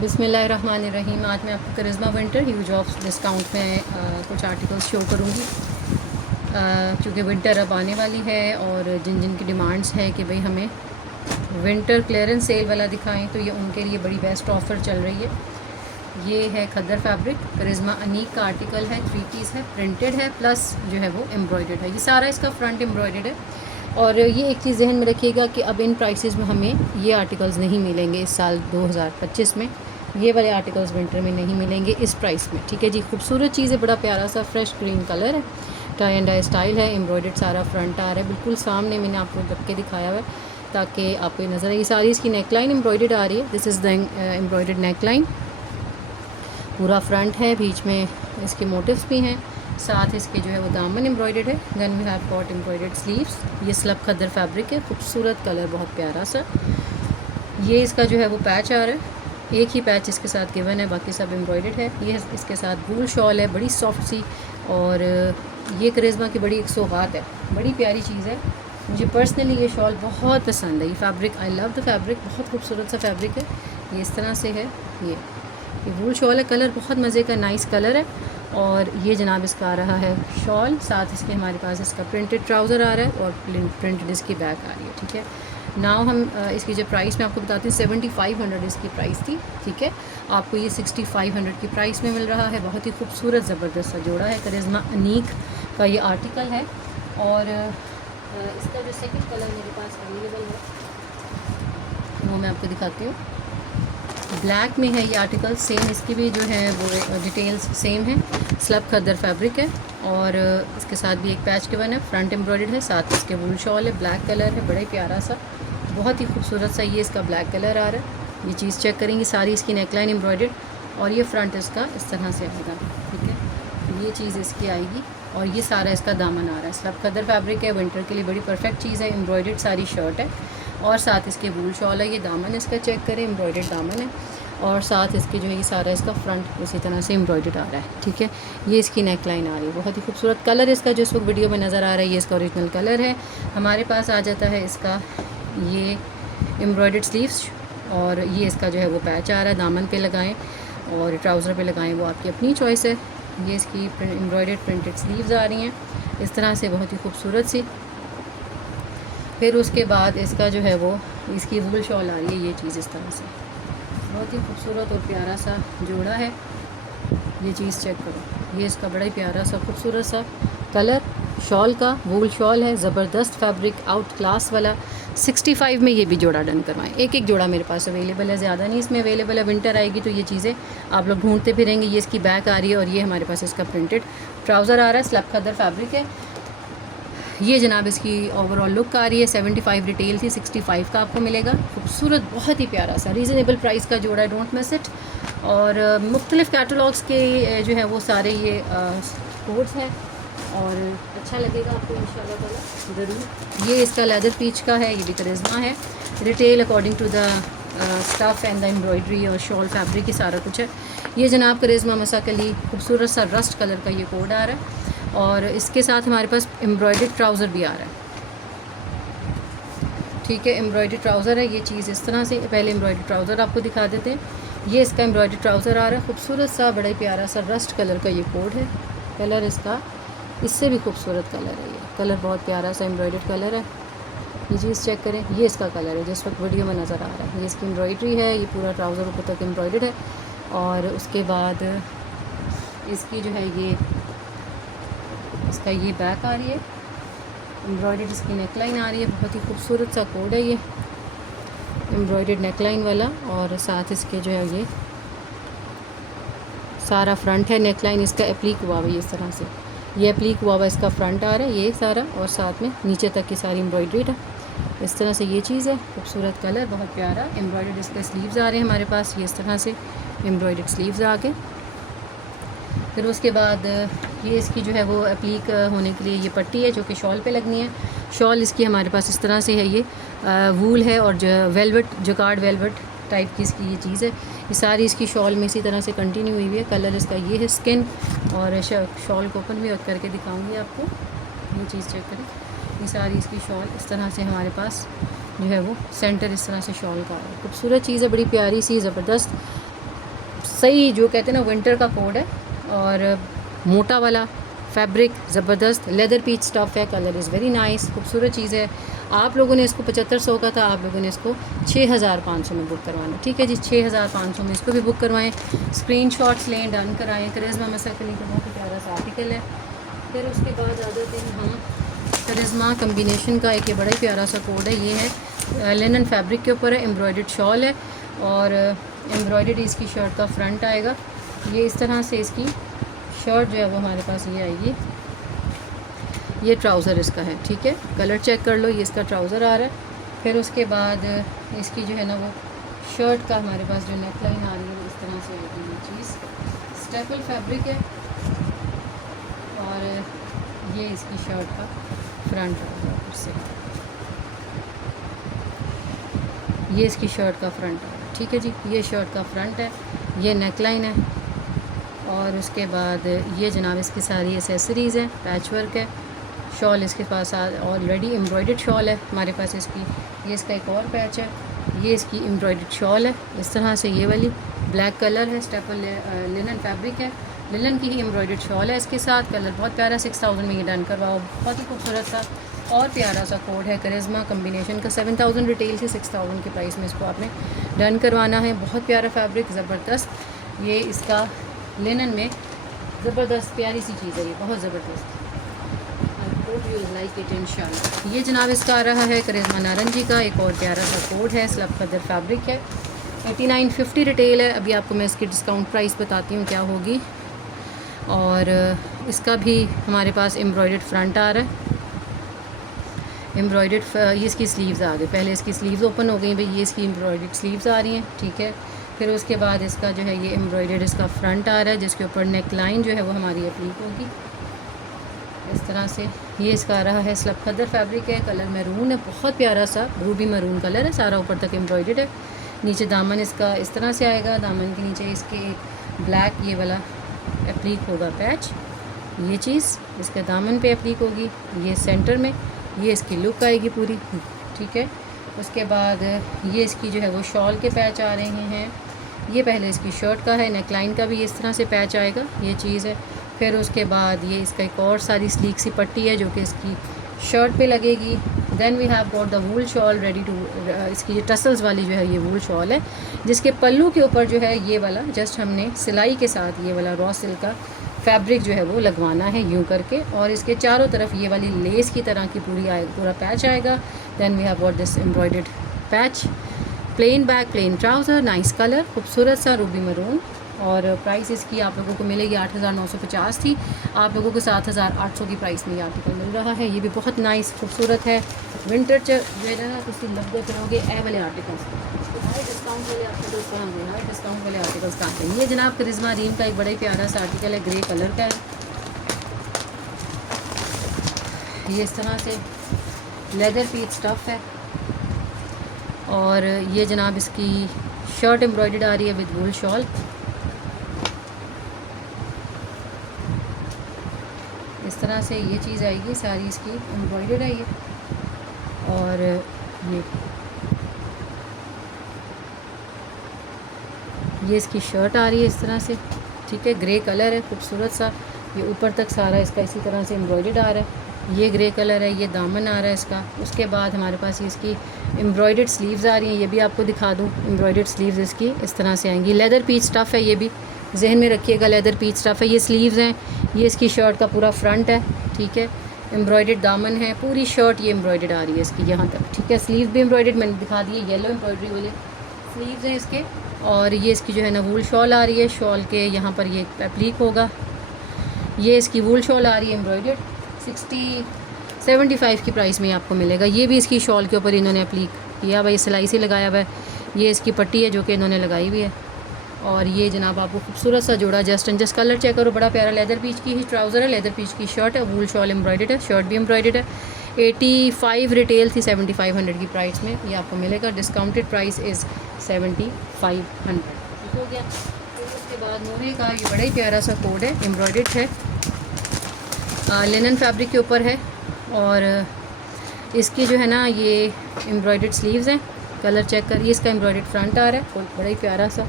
बिस्मिल्लाहिर्रहमानिर्रहीम। आज मैं आपको करिश्मा विंटर ह्यूज ऑफ डिस्काउंट में कुछ आर्टिकल्स शो करूँगी, क्योंकि विंटर अब आने वाली है और जिन जिन की डिमांड्स है कि भाई हमें विंटर क्लियरेंस सेल वाला दिखाएं, तो ये उनके लिए बड़ी बेस्ट ऑफ़र चल रही है। ये है खद्दर फैब्रिक, करिश्मा अनीक का आर्टिकल है, 3 पीस है, प्रिंटेड है, प्लस जो है वो एम्ब्रॉयडर्ड है। ये सारा इसका फ्रंट एम्ब्रॉयडर्ड है। और ये एक चीज़ जहन में रखिएगा कि अब इन प्राइसेस में हमें ये आर्टिकल्स नहीं मिलेंगे इस साल 2025 में। ये वाले आर्टिकल्स विंटर में नहीं मिलेंगे इस प्राइस में, ठीक है जी। खूबसूरत चीज़ है, बड़ा प्यारा सा फ्रेश ग्रीन कलर है, टाई एंड डाई स्टाइल है, एम्ब्रॉयडर्ड सारा फ्रंट आ रहा है। बिल्कुल सामने मैंने आपको रख के दिखाया हुआ है ताकि आपको नज़र आए। ये सारी इसकी नेकलाइन एम्ब्रॉयडर्ड आ रही है। This is the embroidered neckline, पूरा फ्रंट है, बीच में इसके मोटिव्स भी हैं, साथ इसके जो है वो दामन एम्ब्रॉयडर्ड है। Then we have got embroidered sleeves. ये स्लब खद्दर फैब्रिक है, खूबसूरत कलर, बहुत प्यारा सा। ये इसका जो है वो पैच आ रहा है, एक ही पैच इसके साथ गिवन है, बाकी सब एम्ब्रॉयडर्ड है। ये इसके साथ वूल शॉल है, बड़ी सॉफ्ट सी, और ये करिश्मा की बड़ी एक सौगात है, बड़ी प्यारी चीज़ है। मुझे पर्सनली ये शॉल बहुत पसंद है। ये fabric, I love the fabric, बहुत खूबसूरत सा फैब्रिक है। ये इस तरह से है, ये वूल शॉल है, कलर बहुत मज़े का नाइस कलर है। और ये जनाब इसका आ रहा है शॉल, साथ इसके हमारे पास इसका प्रिंटेड ट्राउज़र आ रहा है और प्रिंटेड इसकी बैक आ रही है, ठीक है। नाउ हम इसकी जो प्राइस मैं आपको बताती हूँ, 7500 इसकी प्राइस थी, ठीक है। आपको ये 6500 की प्राइस में मिल रहा है। बहुत ही खूबसूरत ज़बरदस्त सा जोड़ा है, करिश्मा अनीक का ये आर्टिकल है। और इसका जो सेकंड कलर मेरे पास अवेलेबल है वो मैं आपको दिखाती हूँ। ब्लैक में है ये आर्टिकल, सेम इसकी भी जो है वो डिटेल्स सेम है। स्लब खद्दर फैब्रिक है और इसके साथ भी एक पैच गिवन है, फ्रंट एम्ब्रॉयडर्ड है, साथ इसके वूल शॉल है, ब्लैक कलर है, बड़ा ही प्यारा सा, बहुत ही खूबसूरत सा ये इसका ब्लैक कलर आ रहा है। ये चीज़ चेक करेंगे, सारी इसकी नेकलाइन एम्ब्रॉयडर्ड और ये फ्रंट इसका इस तरह से आएगा, ठीक है। तो ये चीज़ इसकी आएगी और ये सारा इसका दामन आ रहा है। स्लब खद्दर फैब्रिक है, विंटर के लिए बड़ी परफेक्ट चीज़ है। एम्ब्रॉयडर्ड सारी शर्ट है और साथ इसके वूल शॉल है। ये दामन इसका चेक करें, एम्ब्रॉयडर्ड दामन है और साथ इसके जो है ये सारा इसका फ्रंट इसी तरह से एम्ब्रॉयडर्ड आ रहा है, ठीक है। ये इसकी नेक लाइन आ रही है, बहुत ही खूबसूरत कलर इसका जो इस वक्त वीडियो में नज़र आ रहा है, ये इसका ओरिजिनल कलर है। हमारे पास आ जाता है इसका ये एम्ब्रॉयडर्ड स्लीव्स और ये इसका जो है वो पैच आ रहा है, दामन पे लगाएं और ट्राउज़र पे लगाएं, वो आपकी अपनी चॉइस है। ये इसकी एम्ब्रॉयडर्ड प्रिंटेड स्लीव्स आ रही हैं इस तरह से, बहुत ही खूबसूरत सी। फिर उसके बाद इसका जो है वो इसकी वूल शॉल आ रही है, ये चीज़ इस तरह से, बहुत ही खूबसूरत और प्यारा सा जोड़ा है। ये चीज़ चेक करो, ये इसका बड़ा ही प्यारा सा खूबसूरत सा कलर शॉल का, वूल शॉल है, ज़बरदस्त फैब्रिक, आउट क्लास वाला। 65 में ये भी जोड़ा डन करवाएं। एक एक जोड़ा मेरे पास अवेलेबल है, ज़्यादा नहीं इसमें अवेलेबल है। विंटर आएगी तो ये चीज़ें आप लोग ढूंढते फिरेंगे। ये इसकी बैक आ रही है और ये हमारे पास इसका प्रिंटेड ट्राउज़र आ रहा है, स्लब खद्दर फैब्रिक है। ये जनाब इसकी ओवरऑल लुक आ रही है। 75 रिटेल थी, 65 का आपको मिलेगा। खूबसूरत, बहुत ही प्यारा सा, रीज़नेबल प्राइस का जोड़ा है, डोंट मिस इट। और मुख्तलिफ़ कैटलॉग्स के जो है वो सारे ये कोड्स हैं और अच्छा लगेगा आपको इंशाल्लाह ताला ज़रूर। ये इसका लेदर पीच का है, ये भी करिश्मा है। Retail according to the stuff and the embroidery और शॉल फैब्रिक ही सारा कुछ है। ये जनाब करिश्मा मसाकली खूबसूरत सा रस्ट कलर का ये कोड आ रहा है और इसके साथ हमारे पास एम्ब्रॉयडर्ड ट्राउज़र भी आ रहा है, ठीक है। एम्ब्रॉयडर्ड ट्राउज़र है, ये चीज़ इस तरह से। पहले एम्ब्रॉयडर्ड ट्राउज़र आपको दिखा देते हैं। ये इसका एम्ब्रॉयडर्ड ट्राउज़र आ रहा है, खूबसूरत सा, बड़ा ही प्यारा सा रस्ट कलर का ये कोड है। कलर इसका इससे भी खूबसूरत कलर है, ये कलर बहुत प्यारा सा एम्ब्रॉयडर्ड कलर है। ये चीज़ चेक करें, ये इसका कलर है जिस वक्त वीडियो में नज़र आ रहा है। ये इसकी एम्ब्रॉयडरी है, ये पूरा ट्राउज़र ऊपर तक एम्ब्रॉयडर्ड है। और उसके बाद इसकी जो है ये इसका ये बैक आ रही है, एम्ब्रॉयडर्ड इसकी नेकलाइन आ रही है, बहुत ही खूबसूरत सा कोड है ये एम्ब्रॉयडर्ड नेकलाइन वाला। और साथ इसके जो है ये सारा फ्रंट है, नेकलाइन इसका एप्लीक हुआ हुआ है इस तरह से, ये एप्लीक हुआ हुआ इसका फ्रंट आ रहा है ये सारा, और साथ में नीचे तक की सारी एम्ब्रॉयडरी है इस तरह से। ये चीज़ है, खूबसूरत कलर, बहुत प्यारा। एम्ब्रॉयडर्ड इसके स्लीव्स आ रहे हैं हमारे पास, ये इस तरह से एम्ब्रॉयडर्ड स्लीव्स आ गए। फिर उसके बाद ये इसकी जो है वो एप्लीक होने के लिए ये पट्टी है जो कि शॉल पे लगनी है। शॉल इसकी हमारे पास इस तरह से है, ये वूल है और जो वेलवेट, जकार्ड वेलवेट टाइप की इसकी ये चीज़ है। ये सारी इसकी शॉल में इसी तरह से कंटिन्यू हुई है। कलर इसका ये है स्किन, और शॉल को ओपन भी करके दिखाऊंगी आपको। ये चीज़ चेक करें, ये सारी इसकी शॉल इस तरह से हमारे पास जो है वो सेंटर इस तरह से शॉल का है। खूबसूरत चीज़ है, बड़ी प्यारी सी, ज़बरदस्त। सही जो कहते हैं ना विंटर का कोड है, और मोटा वाला फैब्रिक ज़बरदस्त लेदर पीच स्टफ़ है, कलर इज़ वेरी नाइस, खूबसूरत चीज़ है। आप लोगों ने इसको 7500 का था, आप लोगों ने इसको 6500 में बुक करवाना, ठीक है जी, 6500 में इसको भी बुक करवाएं। स्क्रीनशॉट्स लें, डन कराएं। करिश्मा मसकली का बहुत ही प्यारा सा आर्टिकल है। फिर उसके बाद आ जाते हैं हम करिश्मा कम्बिनेशन का एक ये बड़ा ही प्यारा सा कोड है। ये है लिनन फैब्रिक के ऊपर है, एम्ब्रॉयडर्ड शॉल है, और एम्ब्रॉयडर्ड इसकी शर्ट का फ्रंट आएगा। ये इस तरह से इसकी शर्ट जो है वो हमारे पास ये आएगी। ये ट्राउज़र इसका है, ठीक है, कलर चेक कर लो, ये इसका ट्राउज़र आ रहा है। फिर उसके बाद इसकी जो है ना वो शर्ट का हमारे पास जो नेक लाइन आ रही है इस तरह से आएगी। ये चीज़ स्टेपल फैब्रिक है, और ये इसकी शर्ट का फ्रंट आएगा। फिर से ये इसकी शर्ट का फ्रंट आएगा, ठीक है जी, ये शर्ट का फ्रंट है, ये नेक लाइन है। और उसके बाद ये जनाब इसकी सारी एसेसरीज़ हैं, पैच वर्क है, शॉल इसके पास ऑलरेडी एम्ब्रॉयडर्ड शॉल है हमारे पास इसकी। ये इसका एक और पैच है, ये इसकी एम्ब्रॉयडर्ड शॉल है इस तरह से, ये वाली ब्लैक कलर है, स्टेपल लिनन फैब्रिक है, लिनन की ही एम्ब्रॉयडर्ड शॉल है इसके साथ। कलर बहुत प्यारा, 6000 में ये डन करवाओ, बहुत ही खूबसूरत सा और प्यारा सा कोड है करिश्मा कम्बिनेशन का। 7000 रिटेल से 6000 के प्राइस में इसको आपने डन करवाना है। बहुत प्यारा फैब्रिक, ज़बरदस्त, ये इसका लिनन में ज़बरदस्त प्यारी सी चीज़ है, ये बहुत ज़बरदस्त। लाइक इट इंशाल्लाह। ये जनाब इसका आ रहा है करिश्मा नारंगी का एक और प्यारा सा कोड है, स्लब कदर फैब्रिक है, 8950 रिटेल है। अभी आपको मैं इसकी डिस्काउंट प्राइस बताती हूँ क्या होगी। और इसका भी हमारे पास एम्ब्रॉयडर्ड फ्रंट आ रहा है, एम्ब्रॉयडर्ड ये इसकी स्लीव्स आ गई, पहले इसकी स्लीव्स ओपन हो गई भाई, ये इसकी एम्ब्रॉयडर्ड स्लीव्स आ रही हैं, ठीक है। फिर उसके बाद इसका जो है ये एम्ब्रॉयडर्ड इसका फ्रंट आ रहा है, जिसके ऊपर नेक लाइन जो है वो हमारी एप्लीक होगी इस तरह से। ये इसका आ रहा है स्लब खदर फैब्रिक है, कलर मैरून है, बहुत प्यारा सा रूबी मैरून कलर है, सारा ऊपर तक एम्ब्रॉयडर्ड है। नीचे दामन इसका इस तरह से आएगा, दामन के नीचे इसके एक ब्लैक ये वाला एप्लीक होगा पैच, ये चीज़ इसके दामन पे एप्लीक होगी, ये सेंटर में, ये इसकी लुक आएगी पूरी, ठीक है। उसके बाद ये इसकी जो है वो शॉल के पैच आ रहे हैं, ये पहले इसकी शर्ट का है, नेक लाइन का भी इस तरह से पैच आएगा, ये चीज़ है। फिर उसके बाद ये इसका एक और सारी स्लीक सी पट्टी है जो कि इसकी शर्ट पे लगेगी। Then we have got the wool shawl ready to, इसकी ये टसल्स वाली जो है ये वूल शॉल है, जिसके पल्लू के ऊपर जो है ये वाला जस्ट हमने सिलाई के साथ ये वाला रॉ सिल्क का फैब्रिक जो है वो लगवाना है यूँ करके, और इसके चारों तरफ ये वाली लेस की तरह की पूरा पैच आएगा। Then we have got this embroidered patch, plain back, plain trouser, nice colour, खूबसूरत सा रूबी मरून। और प्राइस इसकी आप लोगों को मिलेगी 8950 थी, आप लोगों को 7800 की प्राइस में ये आर्टिकल मिल रहा है। ये भी बहुत नाइस खूबसूरत है, विंटर जो है ना तुम लगते करोगे ए वाले आर्टिकल्स, हाई डिस्काउंट वाले आर्टिकल्स कहाँ हैं, हाई डिस्काउंट वाले आर्टिकल्स कहाँ हैं। ये जनाब करिश्मा रीम का एक बड़ा ही प्यारा सा आर्टिकल है, ग्रे कलर का है, ये इस तरह से लेदर पीच स्टफ़ है। और ये जनाब इसकी शर्ट एम्ब्रॉयडर्ड आ रही है विद वूल शॉल, इस तरह से ये चीज़ आएगी, सारी इसकी एम्ब्रॉयडर्ड है ये। और ये इसकी शर्ट आ रही है इस तरह से, ठीक है, ग्रे कलर है खूबसूरत सा, ये ऊपर तक सारा इसका इसी तरह से एम्ब्रॉयडर्ड आ रहा है, ये ग्रे कलर है, ये दामन आ रहा है इसका। उसके बाद हमारे पास इसकी एम्ब्रॉयडर्ड स्लीव्स आ रही हैं, ये भी आपको दिखा दूँ, एम्ब्रॉयडर्ड स्लीव्स इसकी इस तरह से आएंगी। लेदर पीच स्टफ़ है, ये भी जहन में रखिएगा, लेदर पीच स्टफ़ है। ये स्लीव्स हैं, ये इसकी शर्ट का पूरा फ्रंट है, ठीक है, एम्ब्रॉयडर्ड दामन है, पूरी शर्ट ये एम्ब्रॉयडर्ड आ रही है इसकी यहाँ तक, ठीक है। स्लीव भी एम्ब्रॉयडर्ड मैंने दिखा दिए, येलो एम्ब्रॉयडरी वाले स्लीव्स हैं इसके। और ये इसकी जो है ना वूल शॉल आ रही है, शॉल के यहाँ पर ये एप्लीक होगा, ये इसकी वूल शॉल आ रही है एम्ब्रॉयडर्ड, 75 की प्राइस में आपको मिलेगा। ये भी इसकी शॉल के ऊपर इन्होंने एप्लीक किया भाई, सिलाई से लगाया हुआ है, ये इसकी पट्टी है जो कि इन्होंने लगाई हुई है। और ये जनाब आपको खूबसूरत सा जोड़ा just and just, colour check करो, बड़ा प्यारा, लेदर पीच की ही ट्राउज़र है, लेदर पीच की शर्ट है, वूल शॉल एम्ब्रॉयडर्ड है, शर्ट भी एम्ब्रॉयडर्ड है। 85 रिटेल थी, 7500 की प्राइस में ये आपको मिलेगा। डिस्काउंटेड प्राइस इज़ 7500, ठीक हो गया। फिर उसके बाद नोवे का ये बड़ा ही प्यारा सा कोड है, एम्ब्रॉयडर्ड है, लिनन फैब्रिक के ऊपर है। और इसकी जो है ना ये एम्ब्रॉयडर्ड स्लीव्स हैं, कलर चेक कर, ये इसका एम्ब्रॉयडर्ड फ्रंट आ रहा है, बड़ा ही प्यारा सा,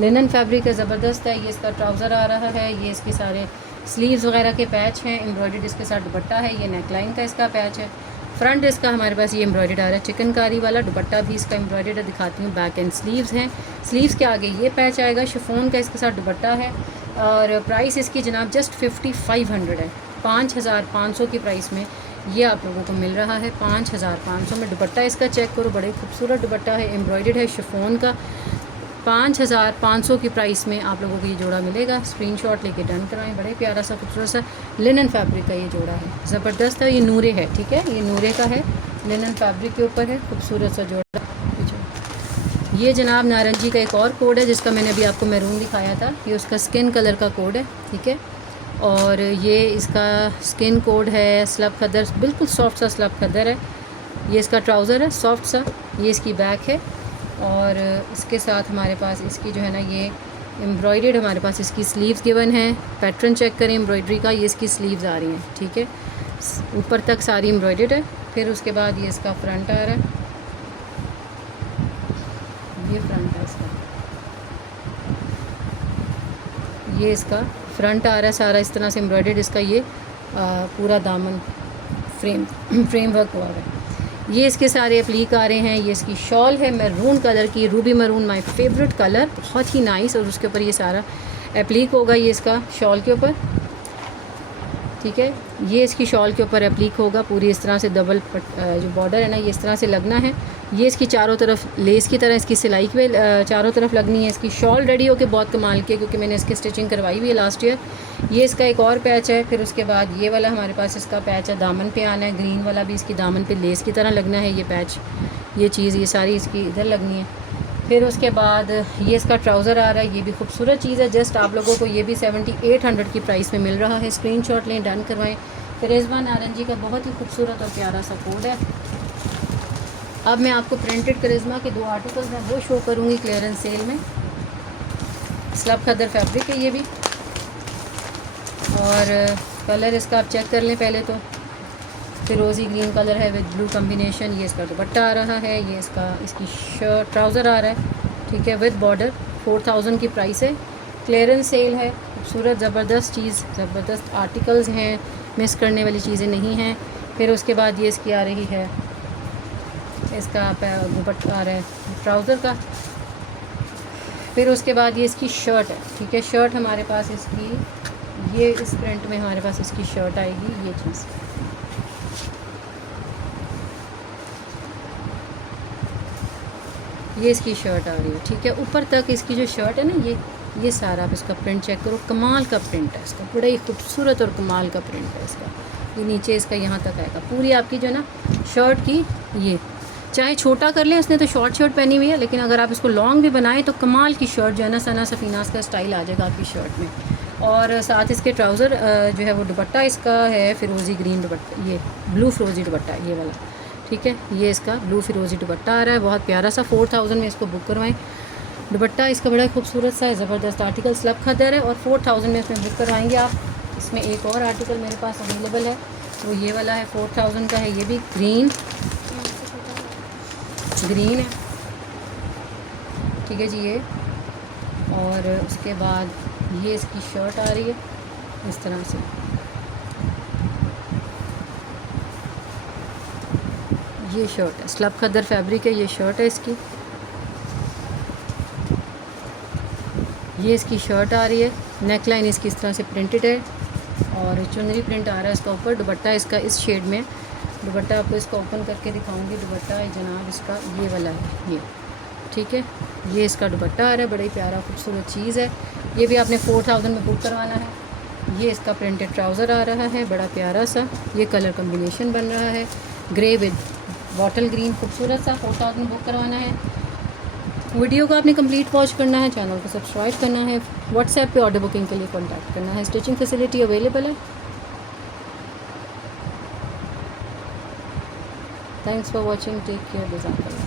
लिनन फैब्रिक है, ज़बरदस्त है। ये इसका ट्राउज़र आ रहा है, ये इसके सारे स्लीव्स वगैरह के पैच हैं, एम्ब्रॉयडर्ड इसके साथ दुपट्टा है, ये नेकलाइन का इसका पैच है। फ्रंट इसका हमारे पास ये एम्ब्रॉयडर्ड आ रहा है चिकनकारी वाला, दुपट्टा भी इसका एम्ब्रॉयडर्ड है, दिखाती हूँ। बैक एंड स्लीव्स हैं, स्लीव्स के आगे ये पैच आएगा, शिफॉन का इसके साथ दुपट्टा है। और प्राइस इसकी जनाब जस्ट 5500 है, 5500 की प्राइस में ये आप लोगों को मिल रहा है। 5500 में दुपट्टा इसका चेक करो, बड़े खूबसूरत दुपट्टा है, एम्ब्रॉयडर्ड है शिफॉन का। 5500 की प्राइस में आप लोगों को ये जोड़ा मिलेगा। स्क्रीनशॉट लेके डन कराएं। बड़े प्यारा सा खूबसूरत सा लिनन फैब्रिक का ये जोड़ा है, ज़बरदस्त है। ये नूरे है, ठीक है, ये नूरे का है, लिनन फैब्रिक के ऊपर है, खूबसूरत सा जोड़ा। ये जनाब नारंगी का एक और कोड है जिसका मैंने अभी आपको मैरून दिखाया था, ये उसका स्किन कलर का कोड है, ठीक है। और ये इसका स्किन कोड है स्लब खदर, बिल्कुल सॉफ्ट सा स्लब खदर है। ये इसका ट्राउज़र है सॉफ्ट सा, ये इसकी बैक है। और इसके साथ हमारे पास इसकी जो है ना ये एम्ब्रॉयडर्ड हमारे पास इसकी स्लीव्स गिवन है। पैटर्न चेक करें एम्ब्रॉयडरी का, ये इसकी स्लीव्स आ रही हैं, ठीक है, ऊपर तक सारी एम्ब्रॉयडर्ड है। फिर उसके बाद ये इसका फ्रंट आ रहा है, ये फ्रंट है इसका, ये इसका फ्रंट आ रहा है सारा इस तरह से एम्ब्रॉयडर्ड, इसका ये पूरा दामन फ्रेम वर्क हुआ है। ये इसके सारे एप्लीक आ रहे हैं। ये इसकी शॉल है मैरून कलर की, Ruby maroon my favourite colour, बहुत ही नाइस। और उसके ऊपर ये सारा एप्लीक होगा, ये इसका शॉल के ऊपर, ठीक है, ये इसकी शॉल के ऊपर एप्लीक होगा पूरी इस तरह से। डबल जो बॉर्डर है ना ये इस तरह से लगना है। ये इसकी चारों तरफ लेस की तरह इसकी सिलाई पे चारों तरफ लगनी है। इसकी शॉल रेडी होके बहुत कमाल की है, क्योंकि मैंने इसकी स्टिचिंग करवाई हुई है लास्ट ईयर। ये इसका एक और पैच है। फिर उसके बाद ये वाला हमारे पास इसका पैच है, दामन पे आना है, ग्रीन वाला भी इसकी दामन पे लेस की तरह लगना है। ये पैच, ये चीज़, ये सारी इसकी इधर लगनी है। फिर उसके बाद ये इसका ट्राउज़र आ रहा है, ये भी खूबसूरत चीज़ है। जस्ट आप लोगों को ये भी 7800 की प्राइस में मिल रहा है। स्क्रीनशॉट लें, डन करवाएं। फिर रिजवान नारंगी का बहुत ही खूबसूरत और प्यारा सा कोड है। अब मैं आपको प्रिंटेड करिश्मा के 2 आर्टिकल्स हैं वो शो करूँगी क्लियरेंस सेल में। स्लब खदर फैब्रिक है ये भी, और कलर इसका आप चेक कर लें पहले तो। फिरोज़ी ग्रीन कलर है विद ब्लू कम्बिनेशन। ये इसका दुपट्टा आ रहा है, ये इसकी शर्ट ट्राउज़र आ रहा है, ठीक है, विद बॉर्डर। 4000 की प्राइस है, क्लियरेंस सेल है। खूबसूरत ज़बरदस्त चीज़, ज़बरदस्त आर्टिकल्स हैं, मिस करने वाली चीज़ें नहीं हैं। फिर उसके बाद ये इसकी आ रही है, इसका दुपट्टा आ रहा है ट्राउज़र का। फिर उसके बाद ये इसकी शर्ट है, ठीक है, शर्ट हमारे पास इसकी ये इस प्रिंट में हमारे पास इसकी शर्ट आएगी। ये चीज़ ये इसकी शर्ट आ रही है, ठीक है। ऊपर तक इसकी जो शर्ट है ना ये सारा आप इसका प्रिंट चेक करो, कमाल का प्रिंट है इसका, बड़ा ही खूबसूरत और कमाल का प्रिंट है इसका। ये नीचे इसका यहाँ तक आएगा पूरी आपकी जो है ना शर्ट की। ये चाहे छोटा कर लें, उसने तो शॉर्ट शर्ट पहनी हुई है, लेकिन अगर आप इसको लॉन्ग भी बनाएं तो कमाल की शर्ट जो है ना सना सफीनास का स्टाइल आ जाएगा आपकी शर्ट में। और साथ इसके ट्राउज़र जो है वो दुपट्टा इसका है फिरोज़ी ग्रीन दुपट्टा, ये ब्लू फिरोज़ी दुपट्टा ये वाला, ठीक है। ये इसका ब्लू फिरोज़ी दुपट्टा आ रहा है, बहुत प्यारा सा। 4000 में इसको बुक करवाएं। दुपट्टा इसका बड़ा खूबसूरत सा है, ज़बरदस्त आर्टिकल, स्लब खदर है, और 4000 में इसमें बुक करवाएंगे आप। इसमें एक और आर्टिकल मेरे पास अवेलेबल है, वो ये वाला है, 4000 का है, ये भी ग्रीन है, ठीक है जी ये। और उसके बाद ये इसकी शर्ट आ रही है इस तरह से, ये शर्ट है, स्लब खदर फैब्रिक है, ये शर्ट है इसकी, ये इसकी शर्ट आ रही है। नेकलाइन इसकी इस तरह से प्रिंटेड है, और चुनरी प्रिंट आ रहा है इसका ऊपर। दुपट्टा इसका इस शेड में, दुपट्टा आपको इसका ओपन करके दिखाऊंगी। दुपट्टा है जनाब इसका ये वाला है, ये ठीक है, ये इसका दुपट्टा आ रहा है, बड़ा ही प्यारा खूबसूरत चीज़ है। ये भी आपने 4000 में बुक करवाना है। ये इसका प्रिंटेड ट्राउज़र आ रहा है, बड़ा प्यारा सा, ये कलर कम्बिनेशन बन रहा है, ग्रे विद बॉटल ग्रीन, खूबसूरत सा। 4000 में बुक करवाना है। वीडियो को आपने कंप्लीट वॉच करना है, चैनल को सब्सक्राइब करना है, व्हाट्सएप पे ऑर्डर बुकिंग के लिए कांटेक्ट करना है। स्टिचिंग फैसिलिटी अवेलेबल है। Thanks for watching, take care, जज़ाकल्लाह।